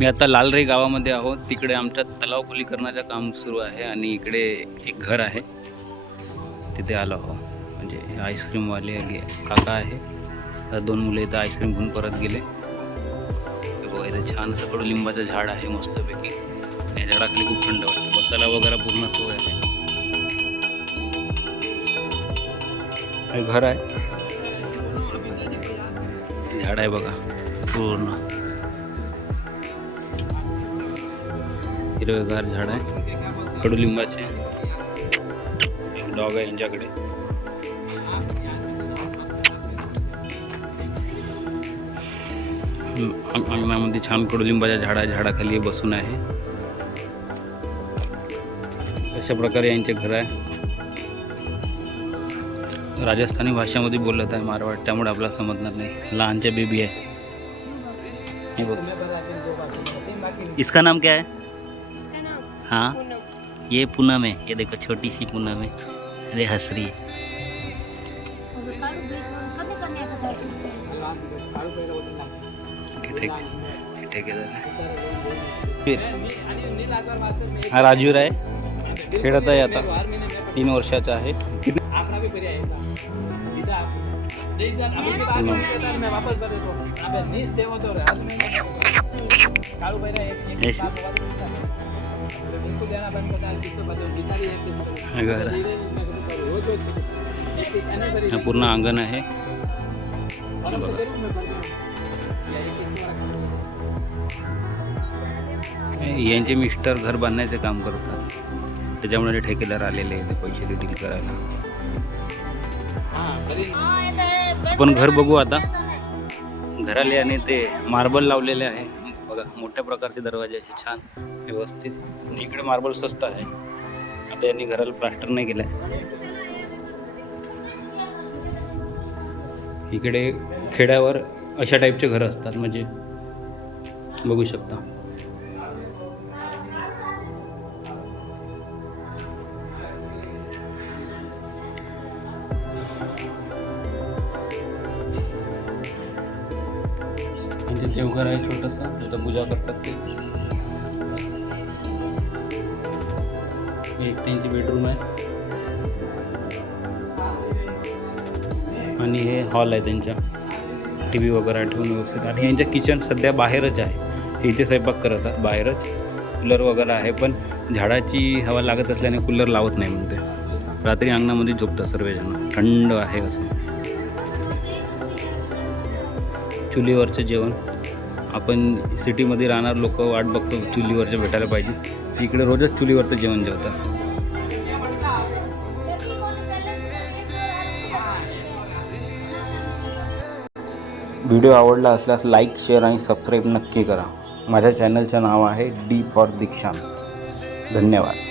मी आता लालरे गावामध्ये आहोत. तिकडे आमच्या तलाव खोलीकरणाचं काम सुरू आहे आणि इकडे एक घर आहे. तिथे आलो आहो म्हणजे आईस्क्रीमवाले गे काका आहे. दोन मुलं इथं आईस्क्रीम घेऊन परत गेले. बघा इथं छान असं कडुलिंबाचं झाड आहे मस्तपैकी. या झाडाखाली खूप थंड वाटतं. बसायला वगैरे पूर्ण सोय आहे. घर आहे. झाड आहे बघा. पूर्ण. हिरवेगार झाड आहे. कडुलिंबाचे. डॉग आहे यांच्याकडे. अंग- अंगणामध्ये छान कडुलिंबाच्या झाडा, झाडाखाली बसून आहे. अशा प्रकारे घर आहे. राजस्थानी भाषेमध्ये बोलत आहे मारवाड. त्यामुळे समजणार नाही. लहानच्या बेबी आहे. हे इसका नाम क्या है? हाँ। ये पूनम है ये देखो छोटी सी पूनम है अरे हंस रही है? हा राजवीर आहे खेळत आहे आता तीन वर्षाचा आहे. घर. पूर्ण अंगण आहे. यांचे मिस्टर घर बांधण्याचे काम करतात. त्याच्यामुळे ते ठेकेदार आलेले आहेत ते पैसे देतील करायला. आपण घर बघू आता. घराले आणि ते मार्बल लावलेले आहे. बघा मोठ्या प्रकारचे दरवाजे असे छान व्यवस्थित. आणि इकडे मार्बल स्वस्त आहे. आता यांनी घराला प्लास्टर नाही केलं इकडे खेड्यावर अशा टाईपचे घरं असतात म्हणजे बघू शकता. म्हणजे देवघर आहे छोटंसं तिथं पूजा करतात ते. एक त्यांची बेडरूम आहे. आणि हे हॉल आहे त्यांच्या. टी व्ही वगैरे ठेवून व्यवस्थित. आणि यांच्या किचन सध्या बाहेरच आहे. इथे स्वयंपाक करत आहे बाहेरच. कूलर वगैरे आहे पण झाडाची हवा लागत असल्याने कूलर लावत नाही म्हणते. रात्री अंगणामध्ये झोपतात सर्वजण. थंड आहे असं. चुलीवरचं जेवण. आपण सिटीमध्ये राहणार लोक वाट बघतो चुलीवरचं भेटायला पाहिजे. इकडे रोजच चुलीवरचं जेवण जेवतात. व्हिडिओ आवडला असल्यास लाईक शेअर आणि सबस्क्राईब नक्की करा. माझ्या चॅनलचं नाव आहे डी फॉर दीक्षांत. धन्यवाद.